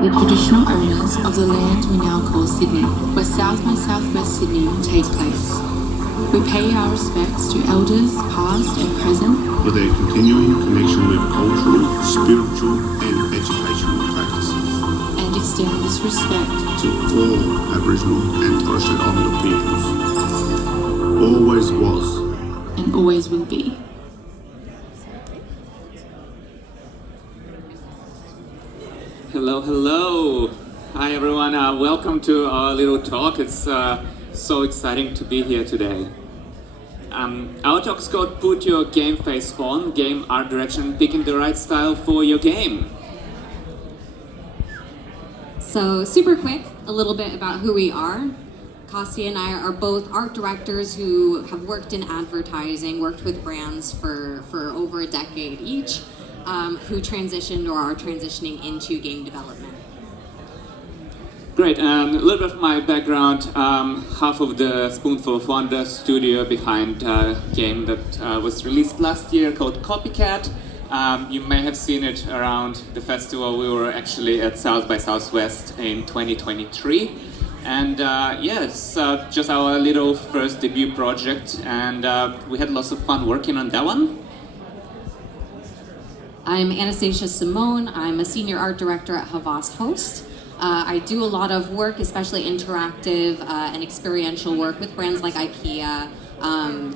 the traditional owners of the land we now call Sydney, where South by Southwest Sydney takes place. We pay our respects to elders past and present for their continuing connection with cultural, spiritual and educational practices, and extend this respect to all Aboriginal and Torres Strait Islander peoples. Always was and always will be. Hello, hello. Hi everyone, welcome to our little talk. It's so exciting to be here today. Our talk is called Put Your Game Face On, Game Art Direction, Picking the Right Style for Your Game. So super quick, a little bit about who we are. Kostia and I are both art directors who have worked in advertising, worked with brands for over a decade each, who transitioned or are transitioning into game development. Great, a little bit of my background. Half of the Spoonful of Wonder studio behind a game that was released last year called Copycat. You may have seen it around the festival. We were actually at South by Southwest in 2023. And it's just our little first debut project, and we had lots of fun working on that one. I'm Anastasia Simone. I'm a senior art director at Havas Host. I do a lot of work, especially interactive and experiential work with brands like IKEA,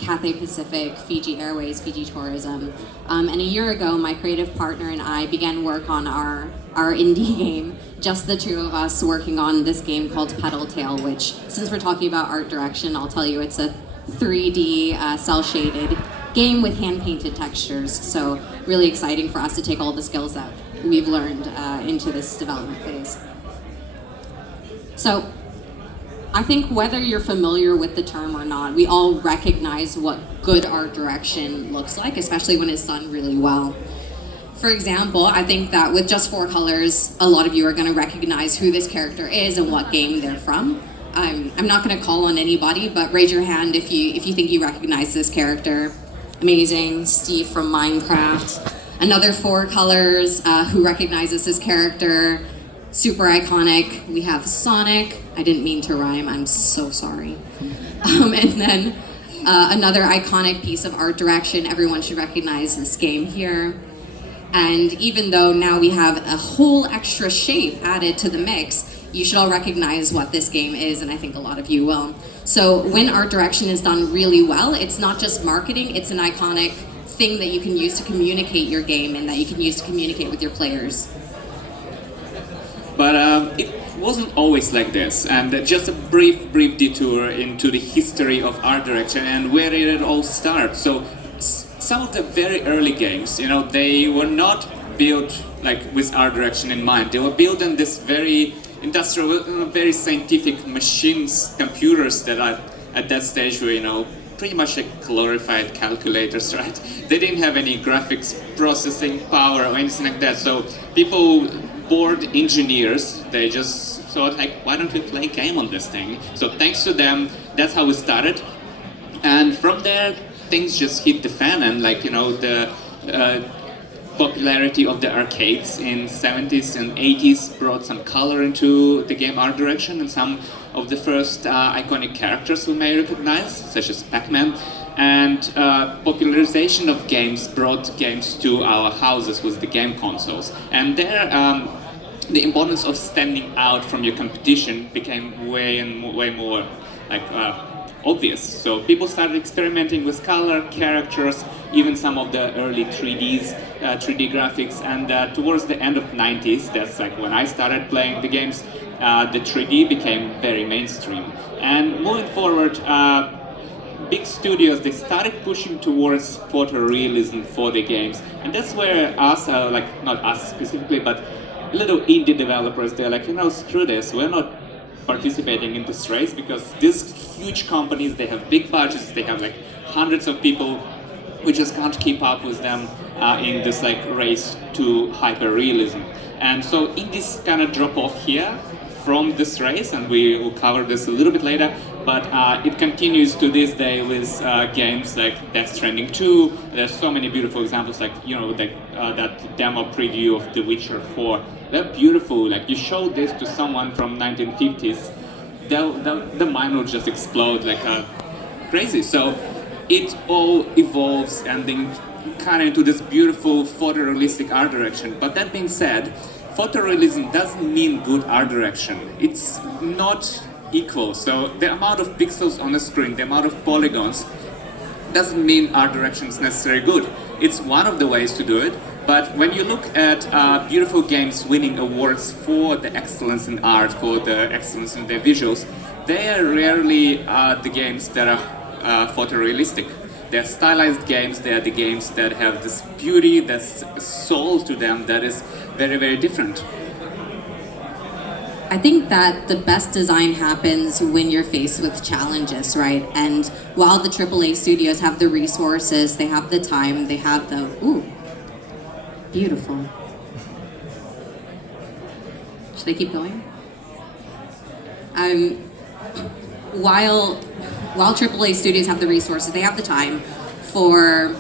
Cathay Pacific, Fiji Airways, Fiji Tourism. And a year ago, my creative partner and I began work on our indie game, just the two of us working on this game called Petal Tail, which, since we're talking about art direction, I'll tell you it's a 3D cel-shaded game with hand-painted textures. So really exciting for us to take all the skills that we've learned into this development phase. So I think whether you're familiar with the term or not, we all recognize what good art direction looks like, especially when it's done really well. For example, I think that with just 4 colors, a lot of you are going to recognize who this character is and what game they're from. I'm not going to call on anybody, but raise your hand if you think you recognize this character. Amazing. Steve from Minecraft. Another 4 colors, who recognizes this character. Super iconic. We have Sonic. I didn't mean to rhyme. I'm so sorry. And then another iconic piece of art direction. Everyone should recognize this game here. And even though now we have a whole extra shape added to the mix, you should all recognize what this game is, and I think a lot of you will. So when art direction is done really well, it's not just marketing, it's an iconic thing that you can use to communicate your game and that you can use to communicate with your players. But it wasn't always like this, and just a brief detour into the history of art direction and where did it all start. So some of the very early games, they were not built like with art direction in mind. They were built in this very industrial, very scientific machines, computers that are at that stage were, pretty much like glorified calculators, right? They didn't have any graphics processing power or anything like that. So people, bored engineers, they just thought like, why don't we play a game on this thing? So thanks to them, that's how we started. And from there, things just hit the fan, and the popularity of the arcades in 70s and 80s brought some color into the game art direction, and some of the first iconic characters we may recognize, such as Pac-Man. And popularization of games brought games to our houses with the game consoles. And there, the importance of standing out from your competition became way more obvious. So people started experimenting with color, characters, even some of the early 3D graphics. And towards the end of the 90s, that's like when I started playing the games, the 3D became very mainstream. And moving forward, big studios, they started pushing towards photorealism for the games. And that's where us, not us specifically, but little indie developers, they're like, screw this, we're not participating in this race, because these huge companies, they have big budgets, they have like hundreds of people, we just can't keep up with them in this race to hyper-realism. And so in this kind of drop off here, from this race, and we will cover this a little bit later, but it continues to this day with games like Death Stranding 2. There's so many beautiful examples, like, you know, that demo preview of The Witcher 4. They're beautiful. Like, you show this to someone from 1950s, the mind will just explode like crazy. So it all evolves and then kind of into this beautiful photorealistic art direction. But that being said, photorealism doesn't mean good art direction. It's not equal. So the amount of pixels on the screen, the amount of polygons, doesn't mean art direction is necessarily good. It's one of the ways to do it. But when you look at beautiful games winning awards for the excellence in art, for the excellence in their visuals, they are rarely the games that are photorealistic. They're stylized games. They are the games that have this beauty, this soul to them that is very, very different. I think that the best design happens when you're faced with challenges, right? And while the AAA studios have the resources, they have the time, they have the, beautiful. Should I keep going? While AAA studios have the resources, they have the time for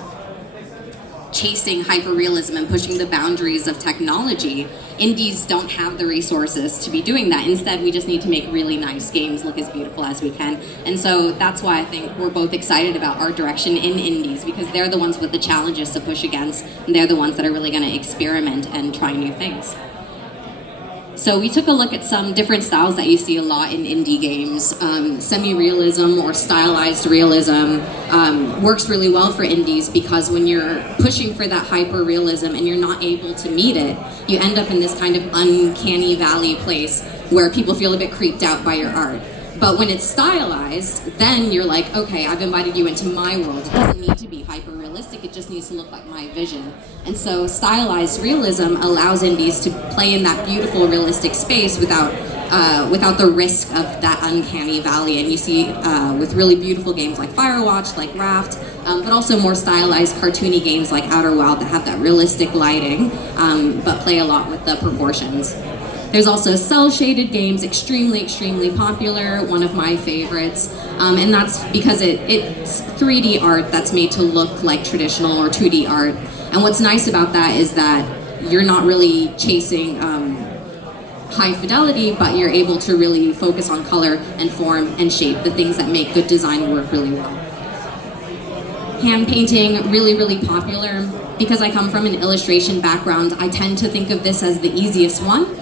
chasing hyperrealism and pushing the boundaries of technology. Indies don't have the resources to be doing that. Instead, we just need to make really nice games look as beautiful as we can. And so that's why I think we're both excited about art direction in indies, because they're the ones with the challenges to push against, and they're the ones that are really going to experiment and try new things. So we took a look at some different styles that you see a lot in indie games. Semi-realism or stylized realism works really well for indies, because when you're pushing for that hyper-realism and you're not able to meet it, you end up in this kind of uncanny valley place where people feel a bit creeped out by your art. But when it's stylized, then you're like, okay, I've invited you into my world. It doesn't need to be hyper-realistic, it just needs to look like my vision. And so stylized realism allows indies to play in that beautiful, realistic space without the risk of that uncanny valley. And you see with really beautiful games like Firewatch, like Raft, but also more stylized, cartoony games like Outer Wild that have that realistic lighting, but play a lot with the proportions. There's also cel-shaded games, extremely, extremely popular, one of my favorites. And that's because it's 3D art that's made to look like traditional or 2D art. And what's nice about that is that you're not really chasing high fidelity, but you're able to really focus on color and form and shape, the things that make good design work really well. Hand painting, really, really popular. Because I come from an illustration background, I tend to think of this as the easiest one,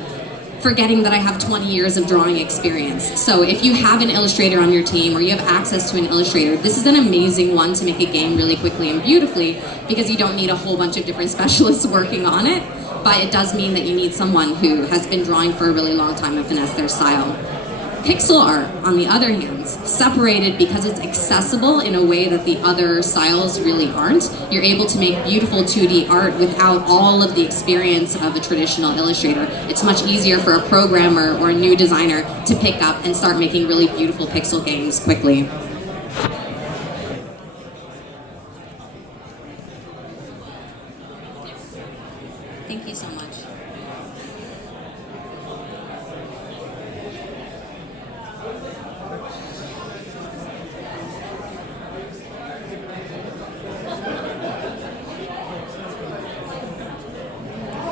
forgetting that I have 20 years of drawing experience. So if you have an illustrator on your team or you have access to an illustrator, this is an amazing one to make a game really quickly and beautifully, because you don't need a whole bunch of different specialists working on it, but it does mean that you need someone who has been drawing for a really long time and finesse their style. Pixel art, on the other hand, separated because it's accessible in a way that the other styles really aren't. You're able to make beautiful 2D art without all of the experience of a traditional illustrator. It's much easier for a programmer or a new designer to pick up and start making really beautiful pixel games quickly. Thank you so much.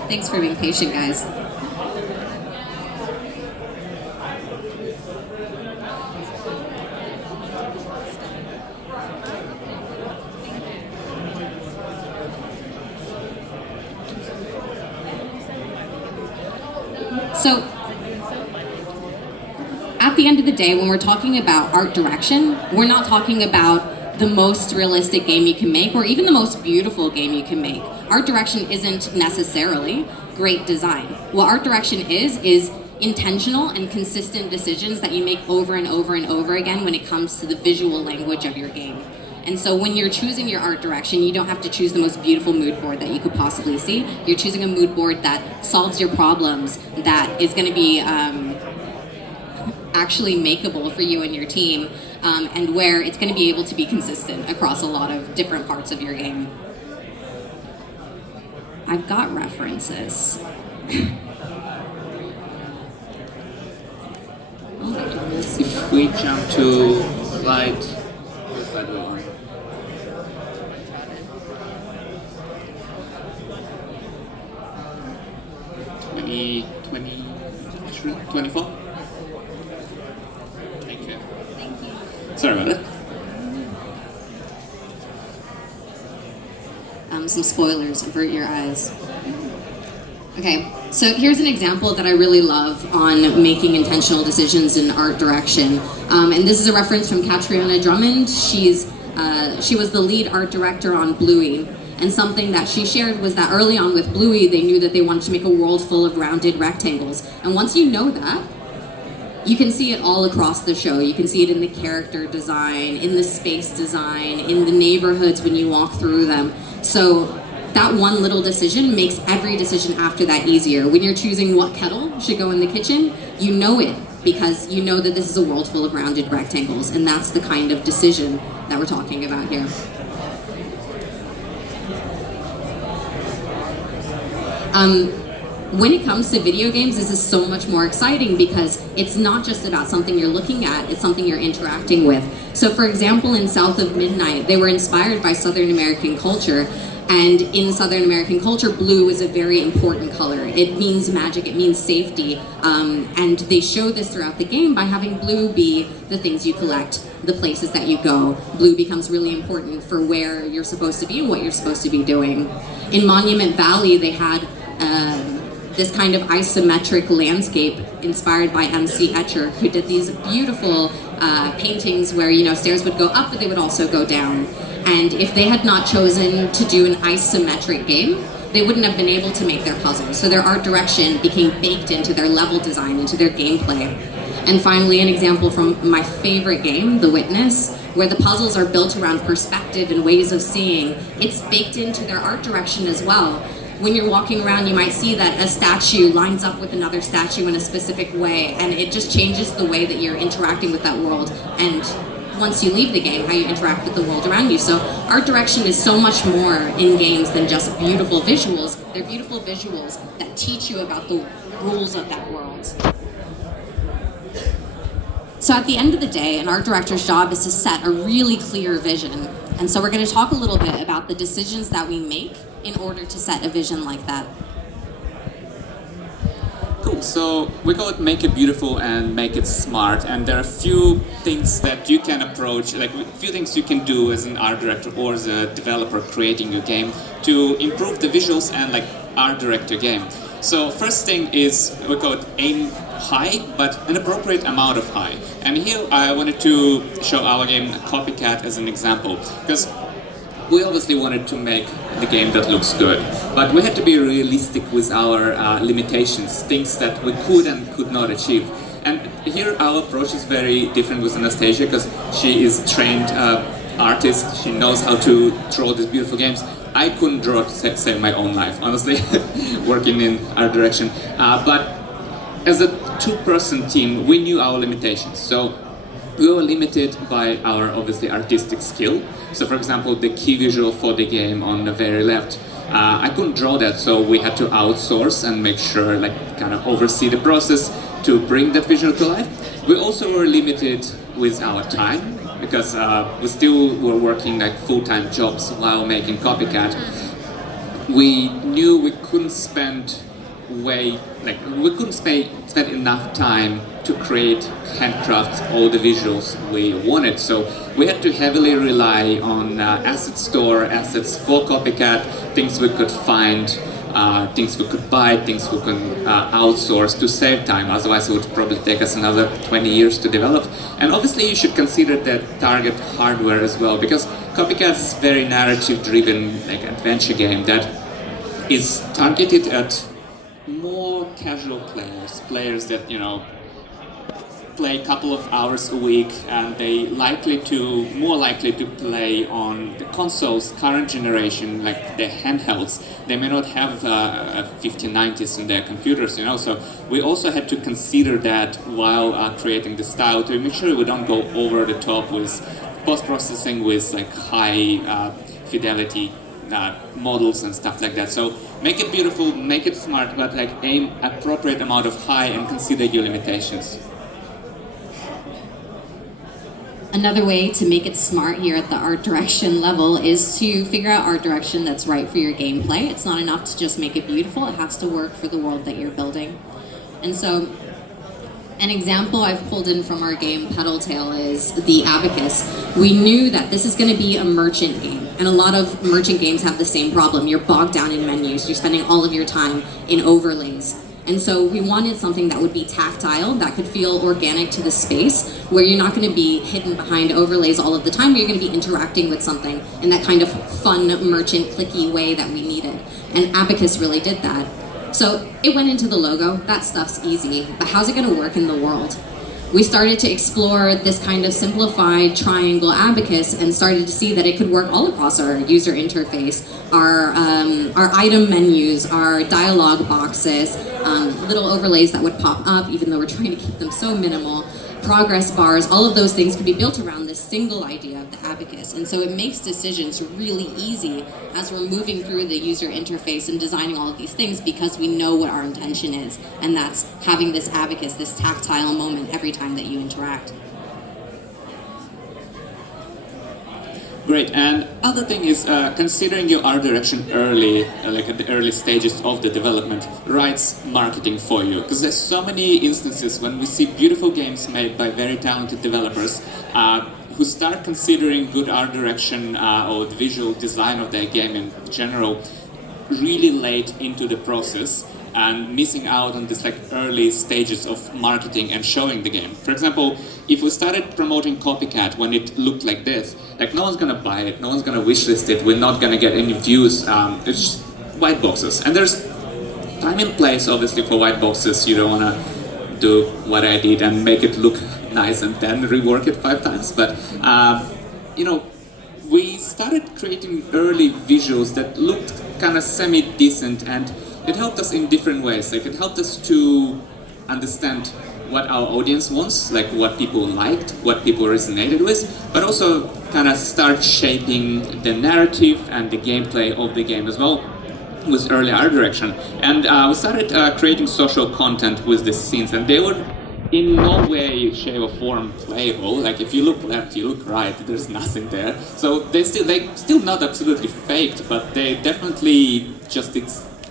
Thanks for being patient, guys. So, at the end of the day, when we're talking about art direction, we're not talking about the most realistic game you can make or even the most beautiful game you can make. Art direction isn't necessarily great design. What art direction is intentional and consistent decisions that you make over and over and over again when it comes to the visual language of your game. And so when you're choosing your art direction, you don't have to choose the most beautiful mood board that you could possibly see. You're choosing a mood board that solves your problems, that is going to be actually makeable for you and your team, and where it's going to be able to be consistent across a lot of different parts of your game. I've got references. If we jump to slide one. Maybe 24? Thank you. Thank you. Sorry about that. Some spoilers, avert your eyes. Okay, so here's an example that I really love on making intentional decisions in art direction. And this is a reference from Catriona Drummond. She was the lead art director on Bluey. And something that she shared was that early on with Bluey, they knew that they wanted to make a world full of rounded rectangles. And once you know that, you can see it all across the show. You can see it in the character design, in the space design, in the neighborhoods when you walk through them. So that one little decision makes every decision after that easier. When you're choosing what kettle should go in the kitchen, you know it because you know that this is a world full of rounded rectangles, and that's the kind of decision that we're talking about here. When it comes to video games, this is so much more exciting because it's not just about something you're looking at, it's something you're interacting with. So for example, in South of Midnight, they were inspired by Southern American culture. And in Southern American culture, blue is a very important color. It means magic, it means safety. And they show this throughout the game by having blue be the things you collect, the places that you go. Blue becomes really important for where you're supposed to be and what you're supposed to be doing. In Monument Valley, they had this kind of isometric landscape inspired by MC Escher, who did these beautiful paintings where, you know, stairs would go up, but they would also go down. And if they had not chosen to do an isometric game, they wouldn't have been able to make their puzzles. So their art direction became baked into their level design, into their gameplay. And finally, an example from my favorite game, The Witness, where the puzzles are built around perspective and ways of seeing. It's baked into their art direction as well. When you're walking around, you might see that a statue lines up with another statue in a specific way, and it just changes the way that you're interacting with that world. And once you leave the game, how you interact with the world around you. So art direction is so much more in games than just beautiful visuals. They're beautiful visuals that teach you about the rules of that world. So at the end of the day, an art director's job is to set a really clear vision. And so we're going to talk a little bit about the decisions that we make in order to set a vision like that. Cool, so we call it make it beautiful and make it smart, and there are a few things that you can approach, like a few things you can do as an art director or as a developer creating a game to improve the visuals and like art direct your game. So first thing is, we call it aim high, but an appropriate amount of high. And here I wanted to show our game Copycat as an example, because we obviously wanted to make the game that looks good, but we had to be realistic with our limitations, things that we could and could not achieve. And here our approach is very different with Anastasia, because she is trained artist, she knows how to draw these beautiful games. I couldn't draw to save my own life, honestly, working in art direction. But as a two-person team, we knew our limitations. So we were limited by our obviously artistic skill. So for example, the key visual for the game on the very left, I couldn't draw that, so we had to outsource and make sure, like, kind of oversee the process to bring that visual to life. We also were limited with our time, because we still were working like full-time jobs while making Copycat. We knew we couldn't spend spend enough time to create, handcraft all the visuals we wanted. So we had to heavily rely on asset store, assets for Copycat, things we could find, things we could buy, things we could outsource to save time. Otherwise it would probably take us another 20 years to develop. And obviously you should consider that target hardware as well, because Copycat is a very narrative-driven like adventure game that is targeted at more casual players that, you know, play a couple of hours a week, and they more likely to play on the consoles current generation, like the handhelds. They may not have 1590s in their computers, you know. So we also had to consider that while creating the style, to make sure we don't go over the top with post-processing with like high fidelity models and stuff like that. So make it beautiful, make it smart, but like aim appropriate amount of high and consider your limitations. Another way to make it smart here at the art direction level is to figure out art direction that's right for your gameplay. It's not enough to just make it beautiful, it has to work for the world that you're building. And so, an example I've pulled in from our game Petal Tale is the Abacus. We knew that this is going to be a merchant game, and a lot of merchant games have the same problem. You're bogged down in menus, you're spending all of your time in overlays. And so we wanted something that would be tactile, that could feel organic to the space, where you're not going to be hidden behind overlays all of the time, where you're going to be interacting with something in that kind of fun, merchant, clicky way that we needed. And Abacus really did that. So it went into the logo, that stuff's easy, but how's it going to work in the world? We started to explore this kind of simplified triangle abacus and started to see that it could work all across our user interface, our item menus, our dialogue boxes, little overlays that would pop up even though we're trying to keep them so minimal, progress bars, all of those things could be built around this single idea of the abacus. And so it makes decisions really easy as we're moving through the user interface and designing all of these things because we know what our intention is. And that's having this abacus, this tactile moment every time that you interact. Great, and other thing is considering your art direction early, like at the early stages of the development, writes marketing for you. Because there's so many instances when we see beautiful games made by very talented developers who start considering good art direction or the visual design of their game in general really late into the process and missing out on this like early stages of marketing and showing the game. For example, if we started promoting Copycat when it looked like this, like no one's gonna buy it, no one's gonna wishlist it, we're not gonna get any views, it's just white boxes. And there's time and place obviously for white boxes. You don't wanna do what I did and make it look nice and then rework it 5 times, but you know, we started creating early visuals that looked kind of semi-decent, and it helped us in different ways. Like it helped us to understand what our audience wants, like what people liked, what people resonated with, but also kind of start shaping the narrative and the gameplay of the game as well with early art direction. And we started creating social content with the scenes, and they were in no way, shape or form playable. Like if you look left, you look right, there's nothing there. So they still not absolutely faked, but they definitely just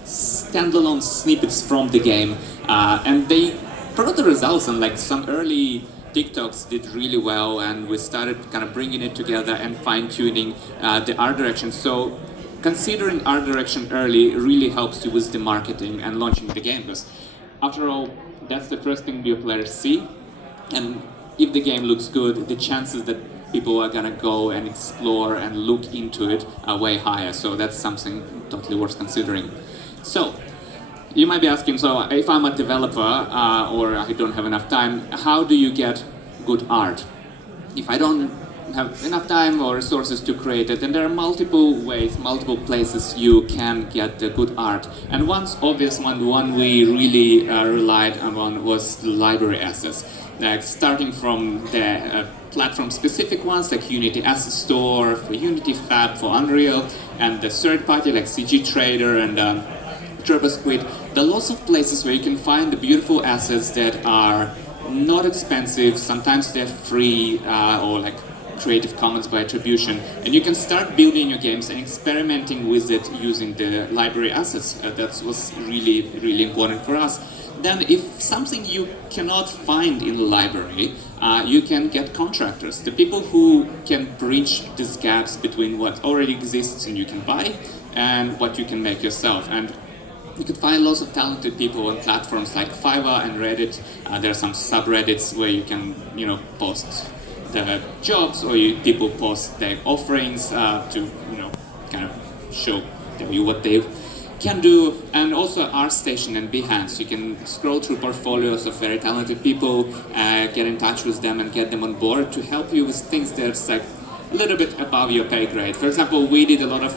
standalone snippets from the game, and they brought the results. And like some early TikToks did really well, and we started kind of bringing it together and fine-tuning the art direction. So considering art direction early really helps you with the marketing and launching the game, because after all, that's the first thing your players see, and if the game looks good, the chances that people are gonna go and explore and look into it are way higher. So that's something totally worth considering. So, you might be asking, so if I'm a developer or I don't have enough time, how do you get good art? If I don't have enough time or resources to create it, then there are multiple ways, multiple places you can get the good art. And one obvious one we really relied on was the library assets. Like starting from the platform-specific ones like Unity Asset Store, for Unity Fab, for Unreal, and the third party like CG Trader and TurboSquid. There are lots of places where you can find the beautiful assets that are not expensive, sometimes they're free or like Creative Commons by attribution, and you can start building your games and experimenting with it using the library assets. That was really important for us. Then if something you cannot find in the library, you can get contractors, the people who can bridge these gaps between what already exists and you can buy and what you can make yourself. And you can find lots of talented people on platforms like Fiverr and Reddit. There are some subreddits where you can, post the jobs, or people post their offerings to, kind of show you what they can do. And also ArtStation and Behance. You can scroll through portfolios of very talented people, get in touch with them and get them on board to help you with things that's like a little bit above your pay grade. For example, we did a lot of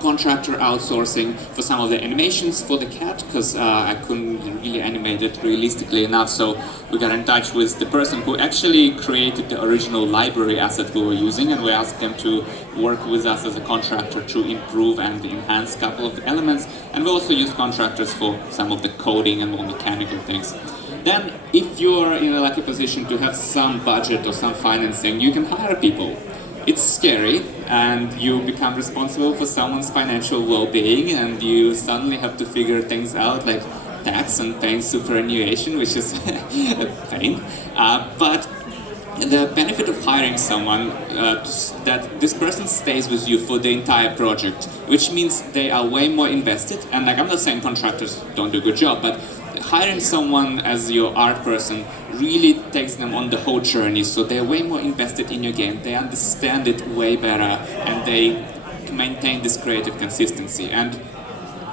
contractor outsourcing for some of the animations for the cat, because I couldn't really animate it realistically enough, so we got in touch with the person who actually created the original library asset we were using, and we asked them to work with us as a contractor to improve and enhance a couple of the elements, and we also used contractors for some of the coding and more mechanical things. Then, if you're in a lucky position to have some budget or some financing, you can hire people. It's scary, and you become responsible for someone's financial well-being, and you suddenly have to figure things out like tax and paying superannuation, which is a pain. But the benefit of hiring someone that this person stays with you for the entire project, which means they are way more invested. And like, I'm not saying contractors don't do a good job, but hiring someone as your art person really takes them on the whole journey. So they're way more invested in your game. They understand it way better, and they maintain this creative consistency. And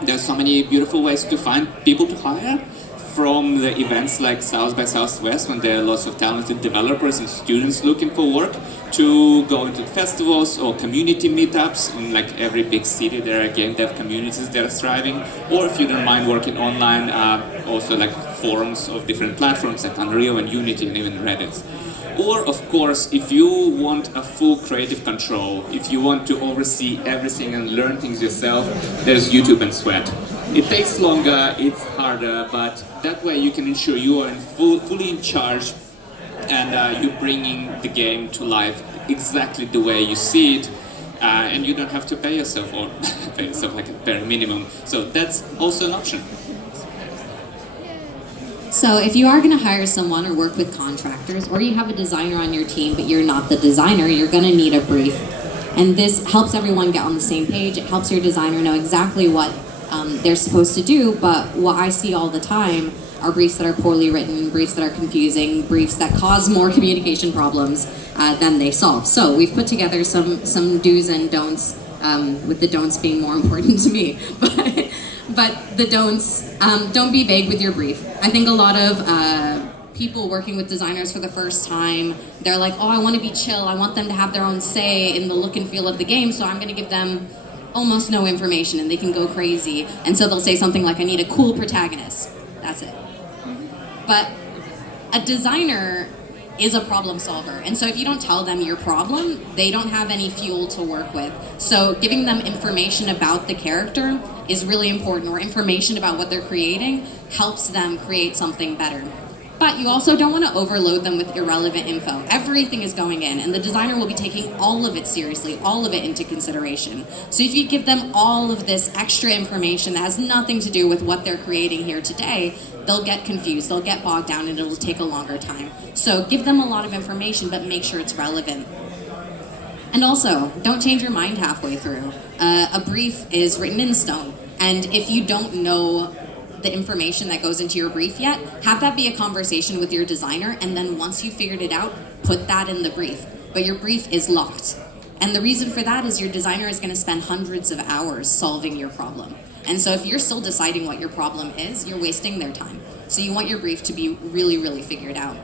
there's so many beautiful ways to find people to hire. From the events like South by Southwest, when there are lots of talented developers and students looking for work, to going to festivals or community meetups. In like every big city, there are game dev communities that are thriving. Or if you don't mind working online, also like forums of different platforms like Unreal and Unity and even Reddit. Or, of course, if you want a full creative control, if you want to oversee everything and learn things yourself, there's YouTube and Sweat. It takes longer, it's harder, but that way you can ensure you are fully in charge, and you're bringing the game to life exactly the way you see it, and you don't have to pay yourself, or pay yourself like a bare minimum. So that's also an option. So if you are going to hire someone or work with contractors, or you have a designer on your team but you're not the designer, you're going to need a brief. And this helps everyone get on the same page. It helps your designer know exactly what they're supposed to do. But what I see all the time are briefs that are poorly written, briefs that are confusing, briefs that cause more communication problems than they solve. So we've put together some do's and don'ts, with the don'ts being more important to me. But the don'ts, don't be vague with your brief. I think a lot of people working with designers for the first time, they're like, oh, I want to be chill. I want them to have their own say in the look and feel of the game, so I'm going to give them almost no information and they can go crazy. And so they'll say something like, I need a cool protagonist. That's it. But a designer is a problem solver. And so if you don't tell them your problem, they don't have any fuel to work with. So giving them information about the character is really important, or information about what they're creating helps them create something better. But you also don't want to overload them with irrelevant info. Everything is going in, and the designer will be taking all of it seriously, all of it into consideration. So if you give them all of this extra information that has nothing to do with what they're creating here today, they'll get confused, they'll get bogged down, and it'll take a longer time. So give them a lot of information, but make sure it's relevant. And also, don't change your mind halfway through. A brief is written in stone, and if you don't know the information that goes into your brief yet, have that be a conversation with your designer, and then once you figured it out, put that in the brief. But your brief is locked. And the reason for that is your designer is going to spend hundreds of hours solving your problem. And so if you're still deciding what your problem is, you're wasting their time. So you want your brief to be really, really figured out.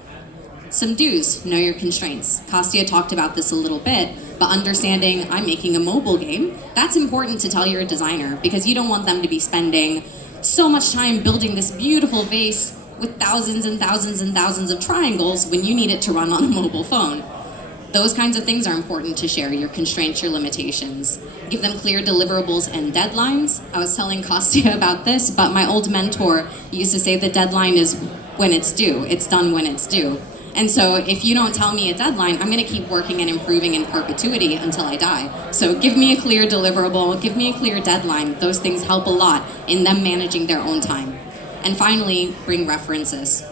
Some do's, know your constraints. Kostia talked about this a little bit, but understanding I'm making a mobile game, that's important to tell your designer, because you don't want them to be spending so much time building this beautiful vase with thousands and thousands and thousands of triangles when you need it to run on a mobile phone. Those kinds of things are important to share, your constraints, your limitations. Give them clear deliverables and deadlines. I was telling Kostia about this, but my old mentor used to say the deadline is when it's due. It's done when it's due. And so if you don't tell me a deadline, I'm going to keep working and improving in perpetuity until I die. So give me a clear deliverable, give me a clear deadline. Those things help a lot in them managing their own time. And finally, bring references.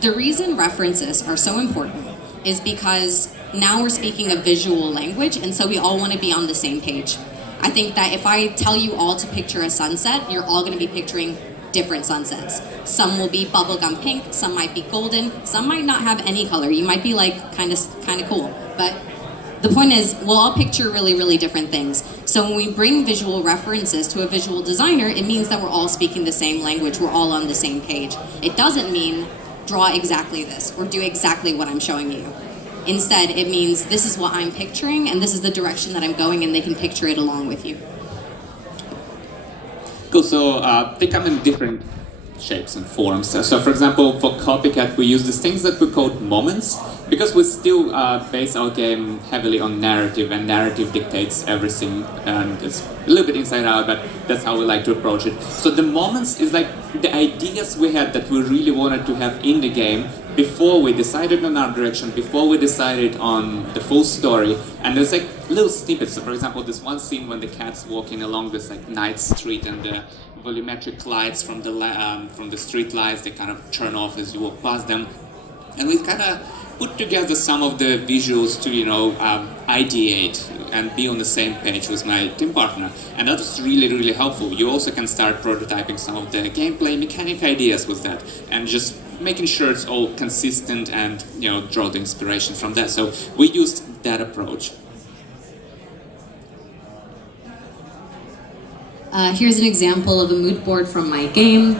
The reason references are so important is because now we're speaking a visual language, and so we all want to be on the same page. I think that if I tell you all to picture a sunset, you're all going to be picturing different sunsets. Some will be bubblegum pink, some might be golden, some might not have any color. You might be like kind of cool. But the point is, we'll all picture really, really different things. So when we bring visual references to a visual designer, it means that we're all speaking the same language, we're all on the same page. It doesn't mean draw exactly this or do exactly what I'm showing you. Instead, it means this is what I'm picturing and this is the direction that I'm going, and they can picture it along with you. Cool, so they come in different shapes and forms. So for example, for Copycat we use these things that we call moments, because we still base our game heavily on narrative, and narrative dictates everything, and it's a little bit inside out, but that's how we like to approach it. So the moments is like the ideas we had that we really wanted to have in the game before we decided on our direction, before we decided on the full story. And there's like little snippets. So for example, this one scene when the cat's walking along this like night street, and the volumetric lights from the street lights, they kind of turn off as you walk past them. And we kind of put together some of the visuals to, ideate and be on the same page with my team partner. And that was really, really helpful. You also can start prototyping some of the gameplay mechanic ideas with that, and just making sure it's all consistent and, draw the inspiration from that. So we used that approach. Here's an example of a mood board from my game.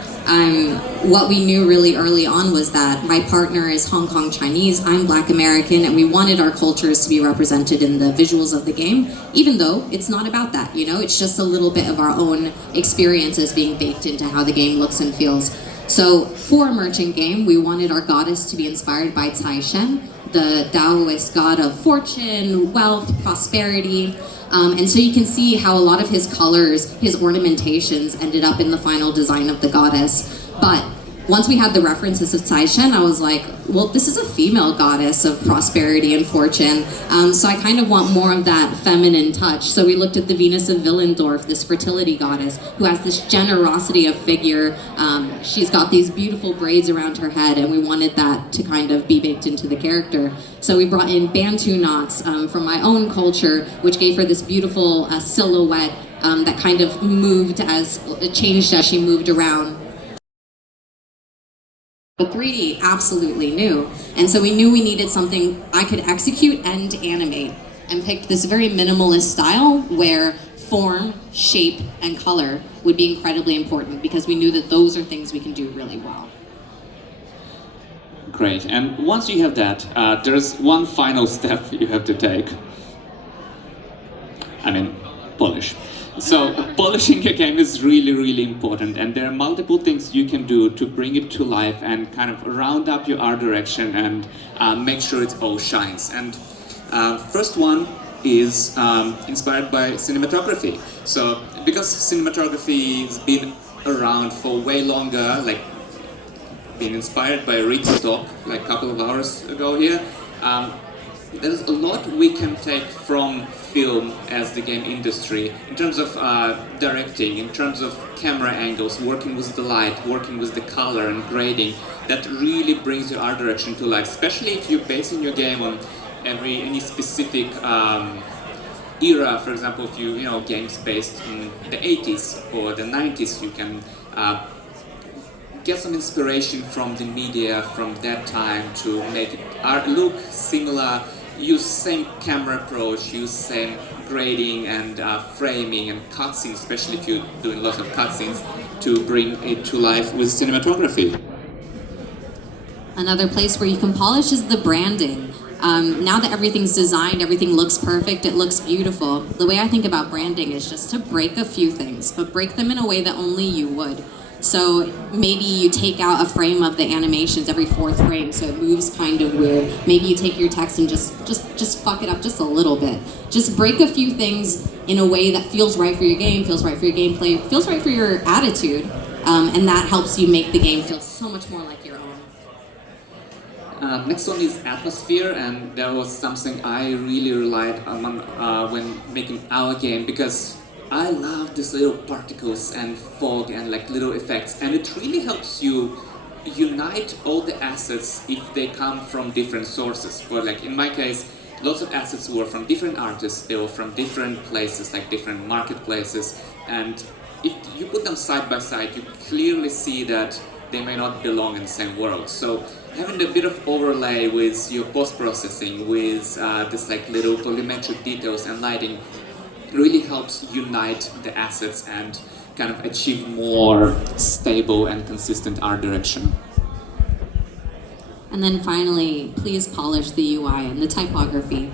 What we knew really early on was that my partner is Hong Kong Chinese, I'm Black American, and we wanted our cultures to be represented in the visuals of the game, even though it's not about that, it's just a little bit of our own experiences being baked into how the game looks and feels. So for a merchant game, we wanted our goddess to be inspired by Cai Shen, the Taoist god of fortune, wealth, prosperity. And so you can see how a lot of his colors, his ornamentations ended up in the final design of the goddess. But once we had the references of Cai Shen, I was like, well, this is a female goddess of prosperity and fortune. So I kind of want more of that feminine touch. So we looked at the Venus of Willendorf, this fertility goddess, who has this generosity of figure. She's got these beautiful braids around her head, and we wanted that to kind of be baked into the character. So we brought in Bantu knots from my own culture, which gave her this beautiful silhouette that kind of changed as she moved around. But 3D, absolutely new. And so we knew we needed something I could execute and animate, and picked this very minimalist style where form, shape, and color would be incredibly important, because we knew that those are things we can do really well. Great. And once you have that, there's one final step you have to take. Polish. So polishing your game is really, really important, and there are multiple things you can do to bring it to life and kind of round up your art direction and make sure it all shines. And first one is inspired by cinematography. So because cinematography has been around for way longer, like being inspired by Rick's talk like a couple of hours ago here, there's a lot we can take from film as the game industry in terms of directing, in terms of camera angles, working with the light, working with the color and grading. That really brings your art direction to life, especially if you're basing your game on any specific era. For example, if you games based in the 80s or the 90s, you can get some inspiration from the media from that time to make it look similar. Use same camera approach, use same grading and framing and cutscenes, especially if you're doing lots of cutscenes, to bring it to life with cinematography. Another place where you can polish is the branding. Now that everything's designed, everything looks perfect, it looks beautiful. The way I think about branding is just to break a few things, but break them in a way that only you would. So maybe you take out a frame of the animations every fourth frame, so it moves kind of weird. Maybe you take your text and just fuck it up just a little bit. Just break a few things in a way that feels right for your game, feels right for your gameplay, feels right for your attitude, and that helps you make the game feel so much more like your own. Next one is atmosphere, and that was something I really relied on when making our game, because I love these little particles and fog and like little effects, and it really helps you unite all the assets if they come from different sources. For like in my case, lots of assets were from different artists, they were from different places, like different marketplaces, and if you put them side by side, you clearly see that they may not belong in the same world. So having a bit of overlay with your post-processing, with this like little volumetric details and lighting, really helps unite the assets and kind of achieve more stable and consistent art direction. And then finally, please polish the UI and the typography.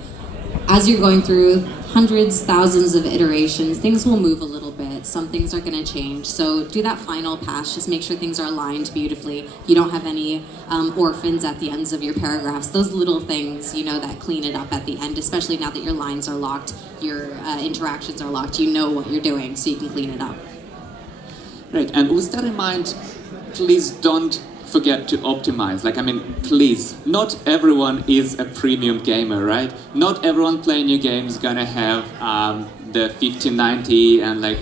As you're going through hundreds, thousands of iterations, things will move a little bit. it. Some things are going to change. So do that final pass. Just make sure things are aligned beautifully. You don't have any orphans at the ends of your paragraphs. Those little things, you know, that clean it up at the end, especially now that your lines are locked, your interactions are locked. You know what you're doing, so you can clean it up. Right, and with that in mind, please don't forget to optimize. Like, I mean, please, not everyone is a premium gamer, right? Not everyone playing your game is gonna have the 5090 and like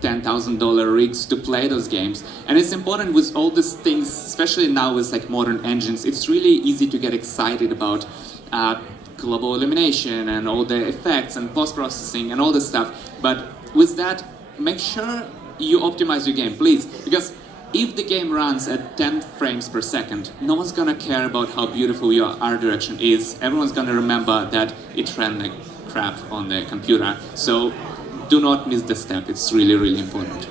$10,000 rigs to play those games. And it's important with all these things, especially now with like modern engines, it's really easy to get excited about global illumination and all the effects and post-processing and all this stuff. But with that, make sure you optimize your game, please, because if the game runs at 10 frames per second, no one's gonna care about how beautiful your art direction is. Everyone's gonna remember that it ran like crap on the computer. So do not miss the step. It's really, really important.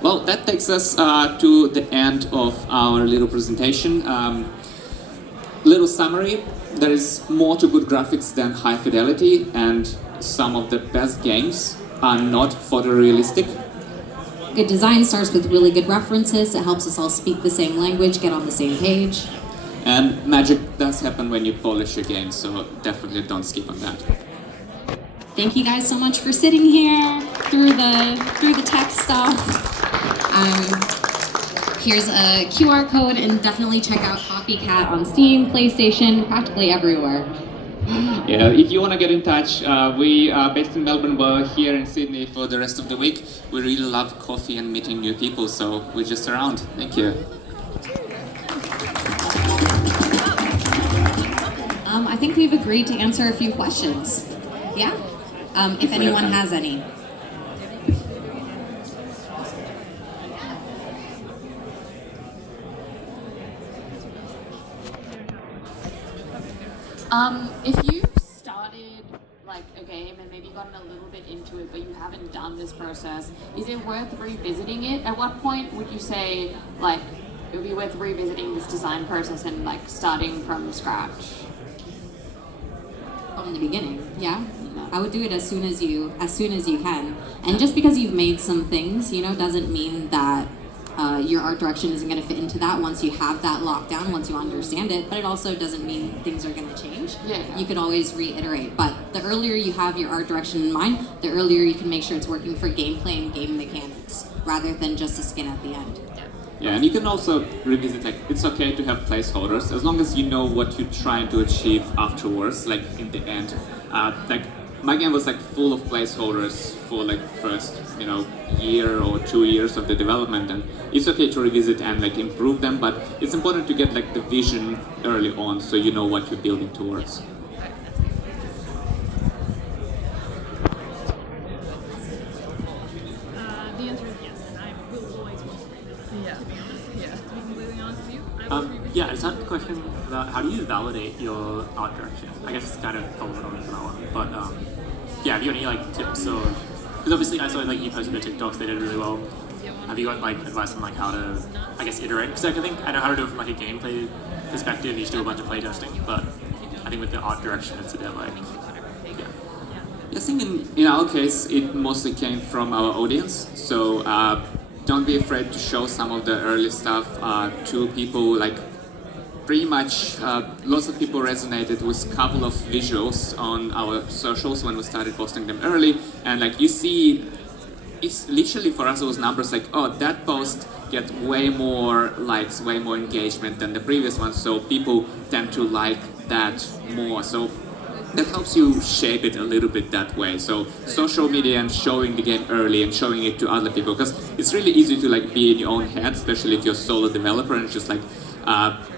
Well, that takes us to the end of our little presentation. Little summary. There is more to good graphics than high fidelity, and some of the best games are not photorealistic. Good design starts with really good references. It helps us all speak the same language, get on the same page. And magic does happen when you polish your game, so definitely don't skip on that. Thank you guys so much for sitting here through the tech stuff. Here's a QR code, and definitely check out Copycat on Steam, PlayStation, practically everywhere. Yeah, if you want to get in touch, we are based in Melbourne, but here in Sydney for the rest of the week. We really love coffee and meeting new people, so we're just around. Thank you. I think we've agreed to answer a few questions. Yeah? If anyone has any. If you've started like a game and maybe gotten a little bit into it, but you haven't done this process, is it worth revisiting it? At what point would you say like it would be worth revisiting this design process and like starting from scratch? From the beginning, yeah. I would do it as soon as you can. And just because you've made some things, you know, doesn't mean that your art direction isn't going to fit into that once you have that locked down, once you understand it. But it also doesn't mean things are going to change. Yeah. You could always reiterate. But the earlier you have your art direction in mind, the earlier you can make sure it's working for gameplay and game mechanics, rather than just a skin at the end. Yeah, and you can also revisit, like, it's okay to have placeholders, as long as you know what you're trying to achieve afterwards, like, in the end. Like, my game was, like, full of placeholders for, like, first, you know, year or 2 years of the development, and it's okay to revisit and, like, improve them, but it's important to get, like, the vision early on, so you know what you're building towards. The answer is yes, and I will always want to revisit it, to be honest. Yeah. To be completely honest with you, I will revisit Yeah, I just had a question about how do you validate your art direction? I guess it's kind of followed on from that one, but yeah, have you got any like tips or? Because obviously I saw like you posted the TikToks, they did really well. Have you got like advice on like how to, I guess, iterate? Because I think I know how to do it from like a gameplay perspective. You just do a bunch of playtesting, but I think with the art direction, it's a bit like yeah. I think in our case, it mostly came from our audience, so don't be afraid to show some of the early stuff to people. Like, pretty much lots of people resonated with a couple of visuals on our socials when we started posting them early, and like you see, it's literally for us those numbers like, oh, that post get way more likes, way more engagement than the previous one, so people tend to like that more. So that helps you shape it a little bit that way. So social media and showing the game early and showing it to other people, because it's really easy to like be in your own head, especially if you're a solo developer and it's just like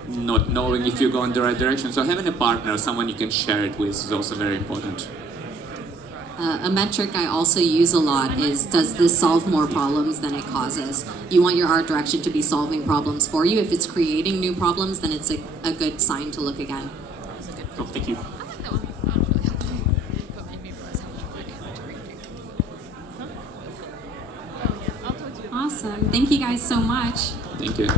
not knowing if you're going the right direction. So having a partner, someone you can share it with, is also very important. A metric I also use a lot is, does this solve more problems than it causes? You want your art direction to be solving problems for you. If it's creating new problems, then it's a good sign to look again. Cool, thank you. Awesome. Thank you guys so much. Thank you.